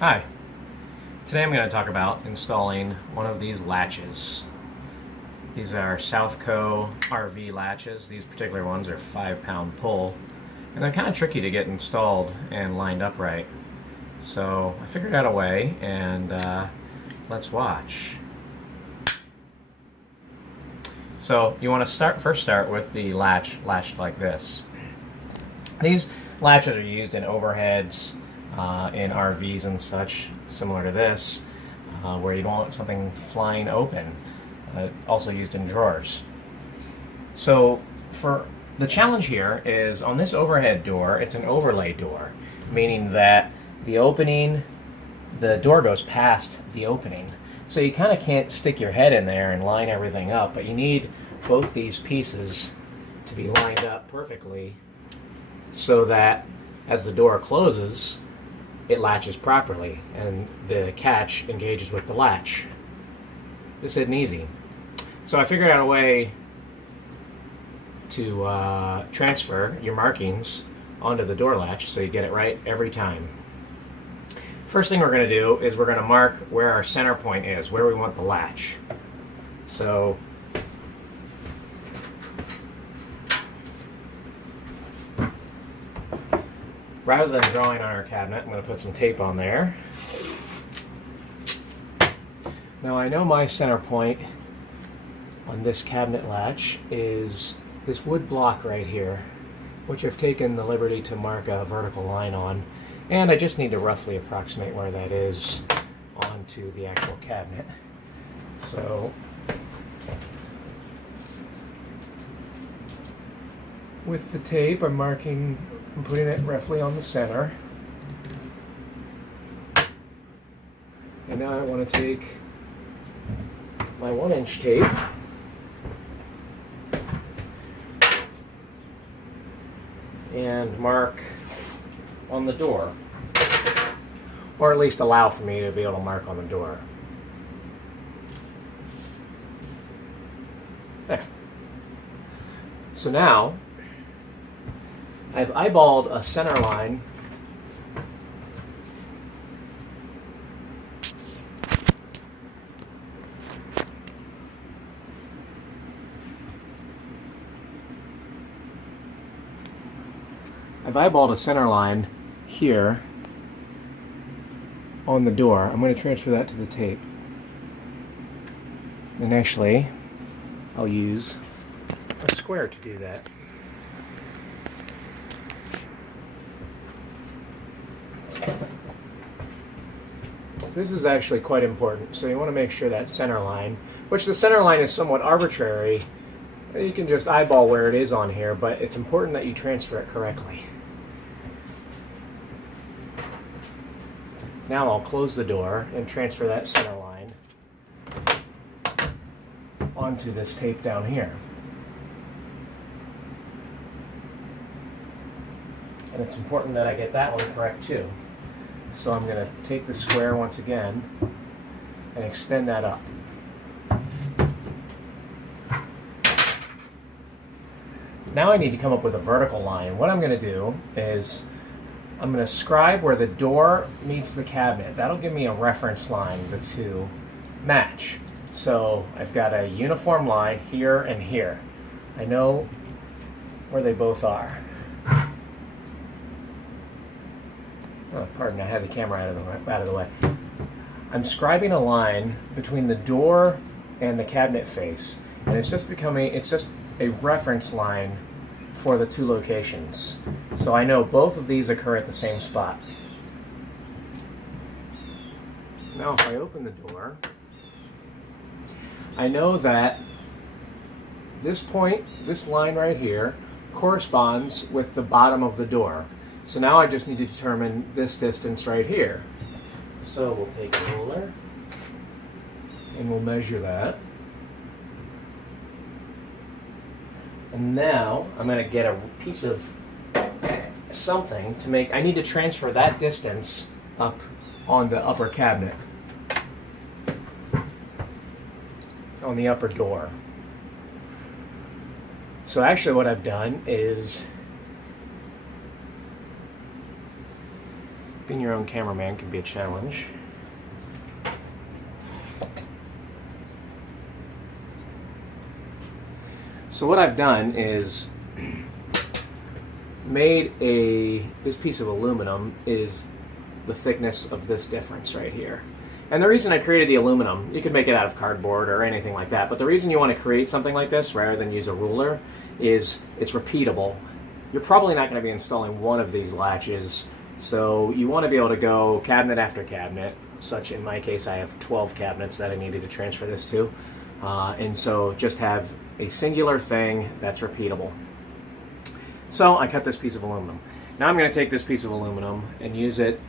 Hi, today I'm going to talk about installing one of these latches. These are Southco RV latches. These particular ones are 5-pound pull, and they're kind of tricky to get installed and lined up right. So I figured out a way, and let's watch. So you want to first start with the latch latched like this. These latches are used in overheads, in RVs and such, similar to this, where you don't want something flying open. Also used in drawers. So for the challenge here is on this overhead door, it's an overlay door, meaning that the door goes past the opening. So you kind of can't stick your head in there and line everything up, but you need both these pieces to be lined up perfectly so that as the door closes, it latches properly and the catch engages with the latch. This isn't easy. So I figured out a way to transfer your markings onto the door latch so you get it right every time. First thing we're going to do is we're going to mark where our center point is, where we want the latch. So rather than drawing on our cabinet, I'm going to put some tape on there. Now I know my center point on this cabinet latch is this wood block right here, which I've taken the liberty to mark a vertical line on, and I just need to roughly approximate where that is onto the actual cabinet. So with the tape, I'm putting it roughly on the center. And now I want to take my 1-inch tape and mark on the door, or at least allow for me to be able to mark on the door. There. So now I've eyeballed a center line here on the door. I'm going to transfer that to the tape. And actually, I'll use a square to do that. This is actually quite important, so you want to make sure that center line, which the center line is somewhat arbitrary, you can just eyeball where it is on here, but it's important that you transfer it correctly. Now I'll close the door and transfer that center line onto this tape down here. And it's important that I get that one correct too. So I'm going to take the square once again and extend that up. Now I need to come up with a vertical line. What I'm going to do is I'm going to scribe where the door meets the cabinet. That'll give me a reference line, the two match. So I've got a uniform line here and here. I know where they both are. Oh, pardon, I had the camera out of the way. I'm scribing a line between the door and the cabinet face, and it's just a reference line for the two locations. So I know both of these occur at the same spot. Now if I open the door, I know that this point, this line right here, corresponds with the bottom of the door. So now I just need to determine this distance right here. So we'll take a ruler and we'll measure that. And now I'm going to get a piece of something to I need to transfer that distance up on the upper cabinet, on the upper door. So actually what I've done is Being your own cameraman can be a challenge. So what I've done is made this piece of aluminum is the thickness of this difference right here. And the reason I created the aluminum, you could make it out of cardboard or anything like that, but the reason you want to create something like this rather than use a ruler is it's repeatable. You're probably not going to be installing one of these latches, so you want to be able to go cabinet after cabinet. Such in my case, I have 12 cabinets that I needed to transfer this to. And so just have a singular thing that's repeatable. So I cut this piece of aluminum. Now I'm going to take this piece of aluminum and use it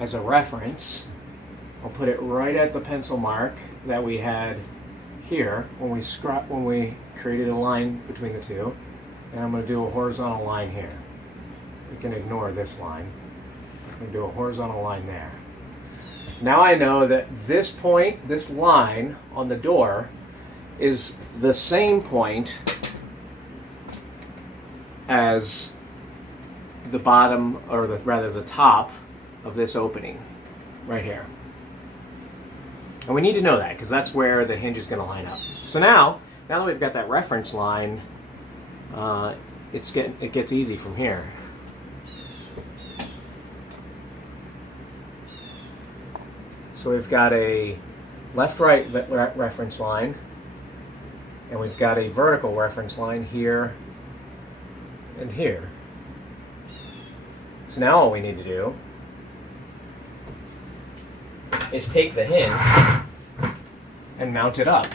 as a reference. I'll put it right at the pencil mark that we had here when we created a line between the two. And I'm going to do a horizontal line here. We can ignore this line. I'm going to do a horizontal line there. Now I know that this point, this line on the door, is the same point as the bottom, or rather the top of this opening right here. And we need to know that because that's where the hinge is going to line up. So now that we've got that reference line, it gets easy from here. So we've got a left-right reference line, and we've got a vertical reference line here and here. So now all we need to do is take the hinge and mount it up.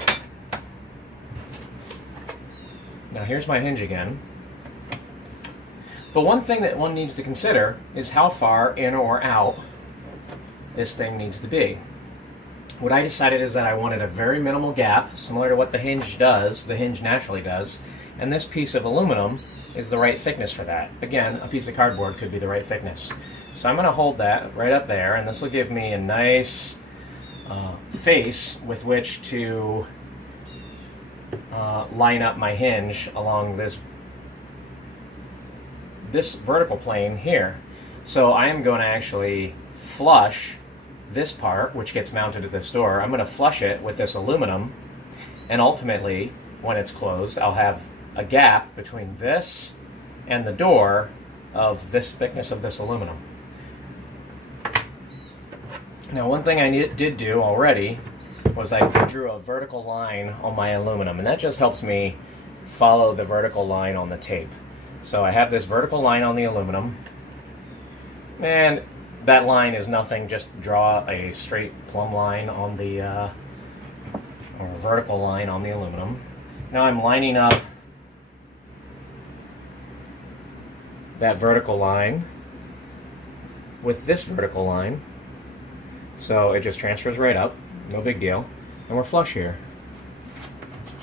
Now here's my hinge again. But one thing that one needs to consider is how far in or out this thing needs to be. What I decided is that I wanted a very minimal gap, similar to what the hinge does, the hinge naturally does, and this piece of aluminum is the right thickness for that. Again, a piece of cardboard could be the right thickness. So I'm going to hold that right up there, and this will give me a nice face with which to line up my hinge along this vertical plane here. So I am going to actually flush this part, which gets mounted to this door. I'm going to flush it with this aluminum, and ultimately, when it's closed, I'll have a gap between this and the door of this thickness of this aluminum. Now, one thing I did do already was I drew a vertical line on my aluminum, and that just helps me follow the vertical line on the tape. So I have this vertical line on the aluminum, and that line is nothing, just draw a straight plumb line on the, or a vertical line on the aluminum. Now I'm lining up that vertical line with this vertical line, so it just transfers right up, no big deal, and we're flush here.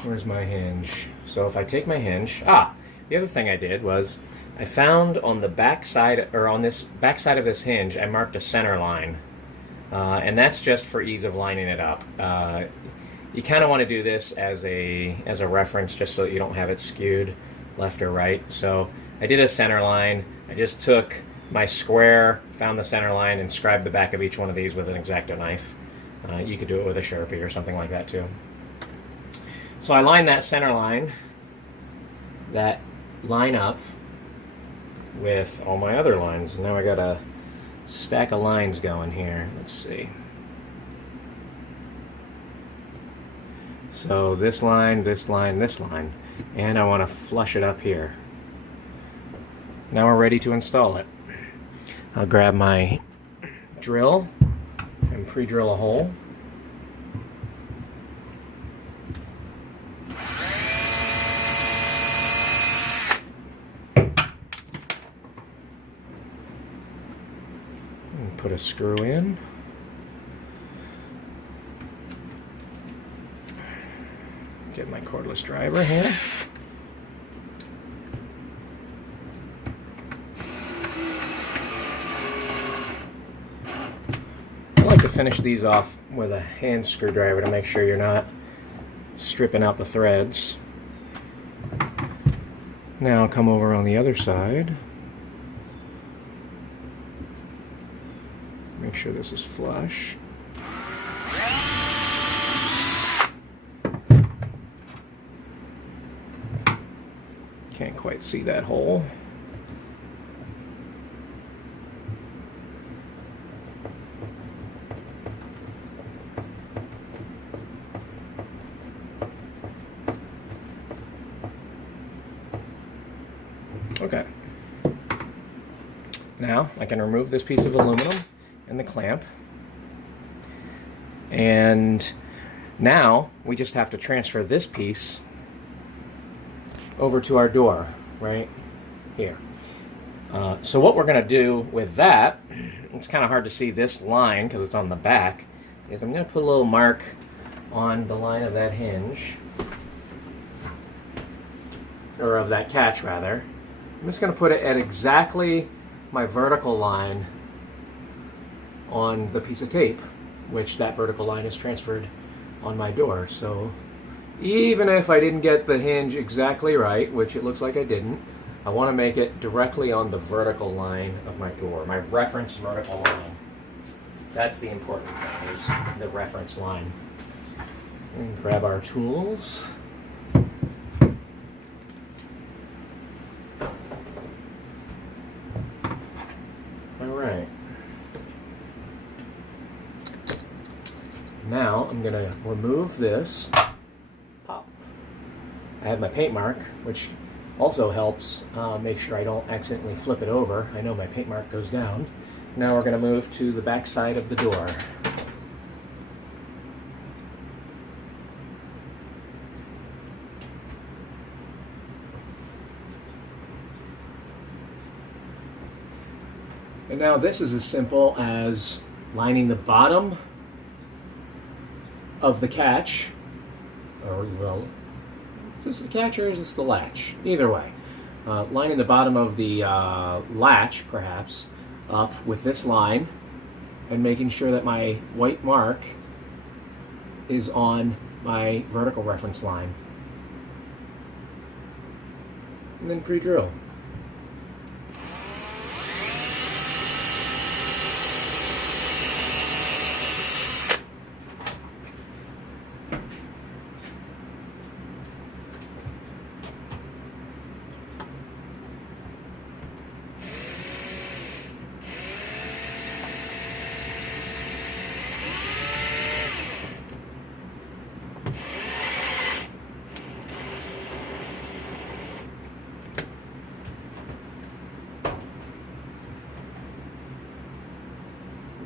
Where's my hinge? So if I take my hinge, the other thing I did was I found on the back side, or on this back side of this hinge, I marked a center line, and that's just for ease of lining it up. You kind of want to do this as a reference, just so that you don't have it skewed left or right. So I did a center line. I just took my square, found the center line, and scribed the back of each one of these with an X-Acto knife. You could do it with a Sharpie or something like that too. So I lined that center line, that line up with all my other lines. And now I got a stack of lines going here. Let's see. So this line, this line, this line. And I want to flush it up here. Now we're ready to install it. I'll grab my drill and pre-drill a hole. Put a screw in. Get my cordless driver here. I like to finish these off with a hand screwdriver to make sure you're not stripping out the threads. Now I'll come over on the other side. Make sure this is flush. Can't quite see that hole. Okay. Now I can remove this piece of aluminum and the clamp. And now we just have to transfer this piece over to our door right here. So what we're going to do with that, it's kind of hard to see this line because it's on the back, is I'm going to put a little mark on the line of that hinge, or of that catch rather. I'm just going to put it at exactly my vertical line on the piece of tape, which that vertical line is transferred on my door. So even if I didn't get the hinge exactly right, which it looks like I didn't, I want to make it directly on the vertical line of my door, my reference vertical line. That's the important thing, is the reference line. And grab our tools. Alright. Now I'm going to remove this. Pop. I have my paint mark, which also helps make sure I don't accidentally flip it over. I know my paint mark goes down. Now we're going to move to the back side of the door. And now this is as simple as lining the bottom of the catch, or the, is this the catch or is this the latch? Either way. Lining the bottom of the latch, perhaps, up with this line, and making sure that my white mark is on my vertical reference line. And then pre-drill.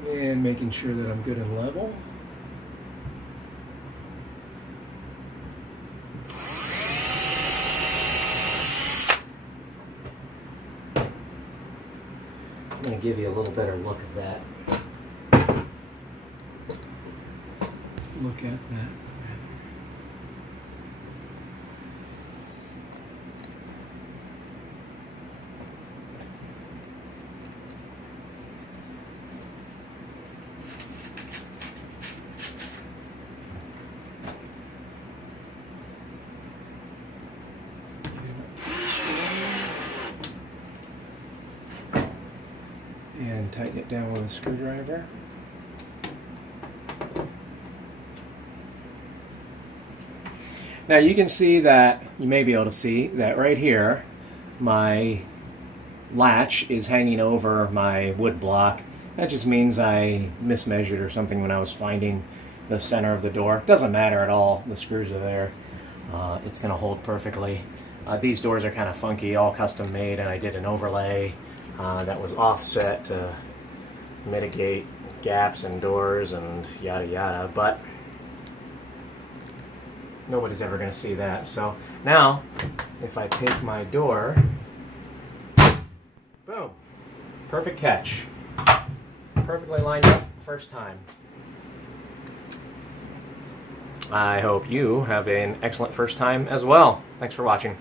And making sure that I'm good and level. I'm going to give you a little better look at that. Look at that. And tighten it down with a screwdriver. Now you can see that, you may be able to see that right here, my latch is hanging over my wood block. That just means I mismeasured or something when I was finding the center of the door. It doesn't matter at all, the screws are there. It's going to hold perfectly. These doors are kind of funky, all custom made, and I did an overlay that was offset to mitigate gaps in doors and yada yada, but nobody's ever going to see that. So now, if I take my door, boom, perfect catch. Perfectly lined up first time. I hope you have an excellent first time as well. Thanks for watching.